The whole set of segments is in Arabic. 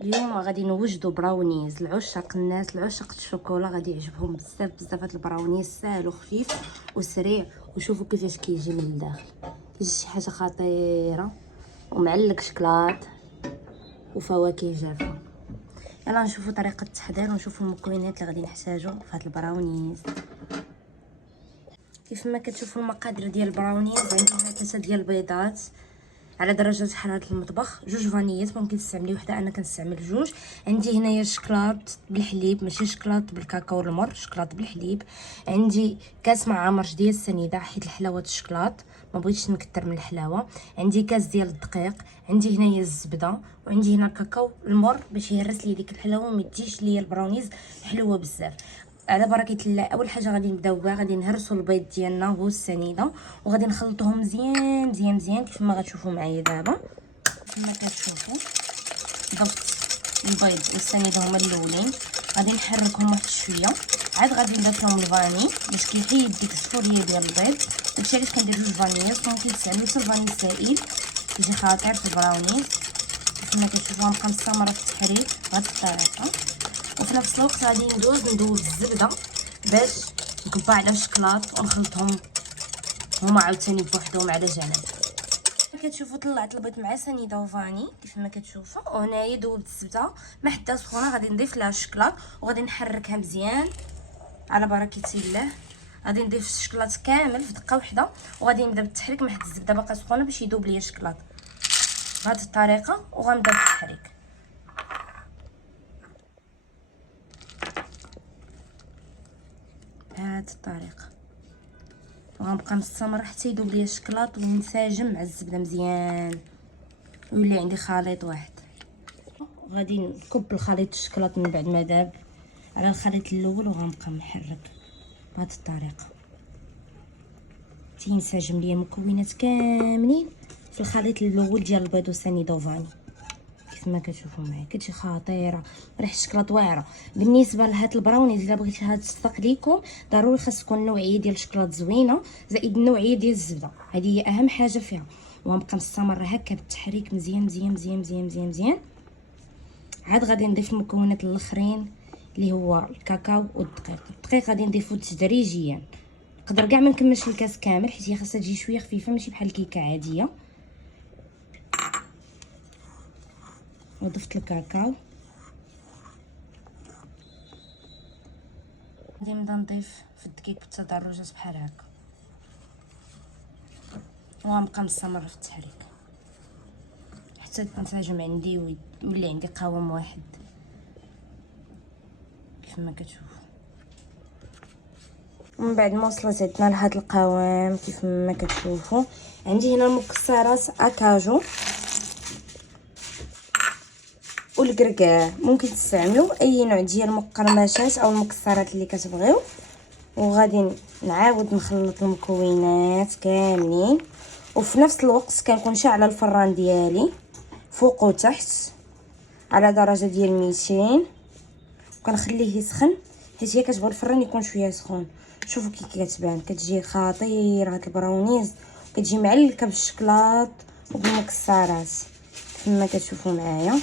اليوم غادي نوجدوا براونيز لعشاق الناس، لعشاق الشوكولا. غادي يعجبهم بزاف بزاف هاد البراونيز، ساهل وخفيف وسريع. وشوفوا كيفاش كيجي من الداخل، كيجي شي حاجه خطيره ومعلق شكلاط وفواكه جافه. يلا نشوفوا طريقه التحضير ونشوفوا المكونات اللي غادي نحتاجو في هاد البراونيز. كيف ما كتشوفوا المقادير ديال البراونيز، عندي هنا 3 ديال البيضات على درجه حراره المطبخ، 2 فانيات ممكن تستعملي وحده، انا كنستعمل 2. عندي هنايا الشكلاط بالحليب، ماشي شكلاط بالكاكاو والمر، شكلاط بالحليب. عندي كاس مع عمرش ديال السنيده حيت الحلاوه الشكلاط ما بغيتش نكتر من الحلاوه. عندي كاس ديال الدقيق، عندي هنايا الزبده، وعندي هنا الكاكاو المر باش يهرس لي ديك الحلاوه وما تجيش ليا البراونيز حلوه بزاف. على بركه الله، اول حاجه غادي نبداو بها، غادي نهرسوا البيض ديالنا هو السنيده وغادي نخلطوهم مزيان مزيان مزيان كيف ما غتشوفوا معايا دابا. كما كتشوفوا ضفت البيض والسنيده هما الاولين، غادي نحركهم واحد شويه، عاد غادي نضيف لهم الفاني باش كيحيد ديك الصفوريه ديال البيض. داكشي علاش كندير 2 فانيات، ممكن تستعملوا حتى الفاني السائل يجي خطير في البراونيز. كما كتشوفوا غنبقى مستمره في التحريك بهذه الطريقه، وفي نفس الوقت غادي ندوز الزبده باش نكبها على الشكلاط ونخلطهم هما عاوتاني بوحدهم على جنب. كتشوفوا طلعت البيض مع سنيده وفاني كيف ما كتشوفوا، وهنايا دوبت الزبده ما حدا سخونه، غادي نضيف لها الشكلاط وغادي نحركها مزيان على بركه الله. غادي نضيف الشكلاط كامل في دقه واحده وغادي نبدا بالتحريك مع الزبده باقا سخونه باش يذوب ليا الشكلاط بهذه الطريقه، وغنبدا بالتحريك بهذه الطريقه، وغنبقى مستمره حتى يذوب ليا الشكلاط وينسجم مع الزبده مزيان ويولي عندي خليط واحد. غادي نكب الخليط الشكلاط من بعد ما ذاب على الخليط الاول وغنبقى نحرك بهذه الطريقه تينسجم ليا المكونات كاملين في الخليط الاول ديال البيض والسنيده وفاني. كيف ما كتشوفوا معايا كتجي خطيره، ريحه الشكلاط واعره. بالنسبه لهاد البراونيز الا بغيتيها تصدق ليكم، ضروري خاص تكون نوعيه ديال الشكلاط زوينه زائد النوعيه ديال الزبده، هذه هي اهم حاجه فيها. وغنبقى مستمره هكا بالتحريك مزيان مزيان مزيان مزيان مزيان مزيان. عاد غادي نضيف المكونات الاخرين اللي هو الكاكاو والدقيق. الدقيق غادي نضيفو تدريجيا، نقدر كاع ما نكملش الكاس كامل حيت هي خاصها تجي شويه خفيفه ماشي بحال الكيكه عاديه. وضفت الكاكاو، غادي نبدا نضيف في الدقيق بالتدرجات بحال هكا وغنبقى مستمره في التحريك حتى تنسجم عندي ويولي عندي قوام واحد كيف ما كتشوفوا. ومن بعد ما وصلت عندنا لهاد القوام كيف ما كتشوفوا، عندي هنا المكسرات اكاجو والكركاع، ممكن تستعملوا اي نوع ديال المقرمشات او المكسرات اللي كتبغيو. وغادي نعاود نخلط المكونات كاملين، وفي نفس الوقت كنكون شاعله الفران ديالي فوق وتحت على درجه ديال 200 وكنخليه يسخن حيت هي كتبغي الفران يكون شويه سخون. شوفوا كي كتبان كتجي خطيره هاد البراونيز، كتجي معلكه بالشكلاط وبالمكسرات كما كتشوفوا معايا.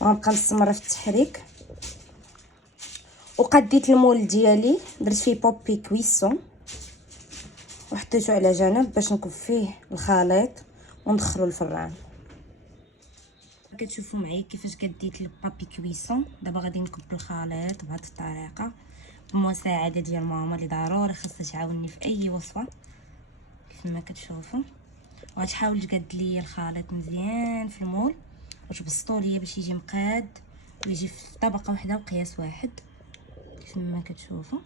وغنبقى مستمره في التحريك، وقديت المول ديالي درت فيه بوبي كويسون وحطيته على جنب باش نكب فيه الخليط وندخلو الفران. كتشوفوا معايا كيفاش قديت البابي كويسون. دابا غادي نكب الخليط بهذه الطريقه بمساعده ديال ماما اللي ضروري خاصها تعاونني في اي وصفه كيف ما كتشوفوا. وغتحاول تقاد لي الخليط مزيان في المول وتبسطوا ليا باش يجي مقاد ويجي في طبقه واحده وقياس واحد كيف ما كتشوفوا.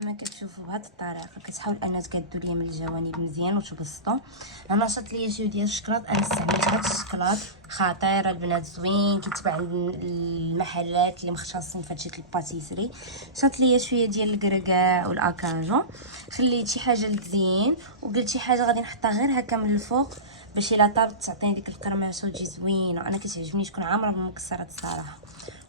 كما كتشوفوا بهذه الطريقه كتحاول انها تقادوا ليا من الجوانب مزيان وتبسطوا. انا شرط ليا شويه ديال الشكلاط، انا استعملت هذا الشكلاط خطير البنات زوين كيتباع عند المحلات اللي مختصين في هادشي الباتيسري. شرط ليا شويه ديال الكركاع والاكاجو، خليت شي حاجه للتزيين وقلت شي حاجه غادي نحطها غير هكا من الفوق باش الا طابت تعطيني ديك القرمشه وتجي زوينه. انا كتعجبني تكون عامره بالمكسرات الصراحه.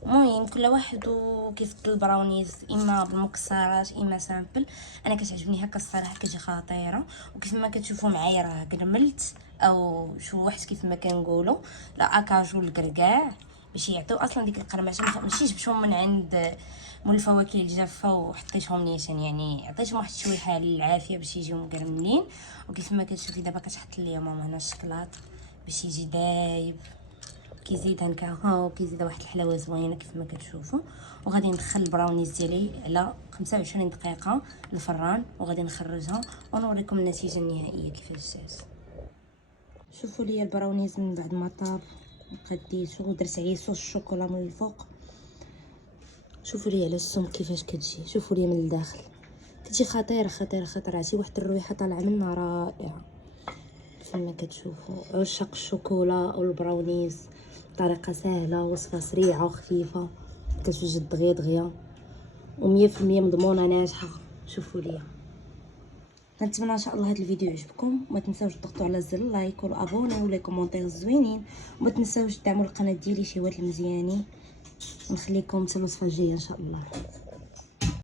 المهم كل واحد وكيفضل البراونيز، اما بالمكسرات اما سامبل. انا كتعجبني هكا الصراحه، كتجي خطيره. وكيف ما كتشوفوا معايا راه قرملت او شوحت كيف ما كنقولوا، لا اكاجو الكركاع باش يعطيو اصلا ديك القرمشه. ماشي جبتهم من عند مول الفواكه الجافه وحطيتهم نيشان، يعني عطيتهم واحد الشويحه للعافيه باش يجيو مقرملين. وكيف ما كتشوفي دابا كتحط ليا ماما هنا الشكلاط باش يجي دايب، كيزيدها نكهه وكيزيدها واحد الحلاوه زوينه كيف ما كتشوفوا. وغادي ندخل البراونيز ديالي على 25 دقيقه للفران، وغادي نخرجها ونوريكم النتيجه النهائيه كيفاش جات. شوفوا لي البراونيز من بعد ما طاب قديته ودرت عليه صوص الشوكولا من الفوق. شوفوا لي على السمك كيفاش كتجي، شوفوا لي من الداخل كتجي خطيره خطيره خطيره. عرفتي واحد الرويحه طالعه منها رائعه كما كتشوفوا. عشاق الشوكولا او البراونيز، طريقه سهله، وصفه سريعه وخفيفه، كتوجد دغيا دغيا و100% مضمونه ناجحه. شوفوا ليا. نتمنى ان شاء الله هذا الفيديو يعجبكم. وما تنساوش تضغطوا على زر اللايك والابوني ولا كومونتير الزوينين، وما تنساوش تدعموا القناه ديالي شي واد المزيانين. ونخليكم حتى الوصفه الجايه ان شاء الله.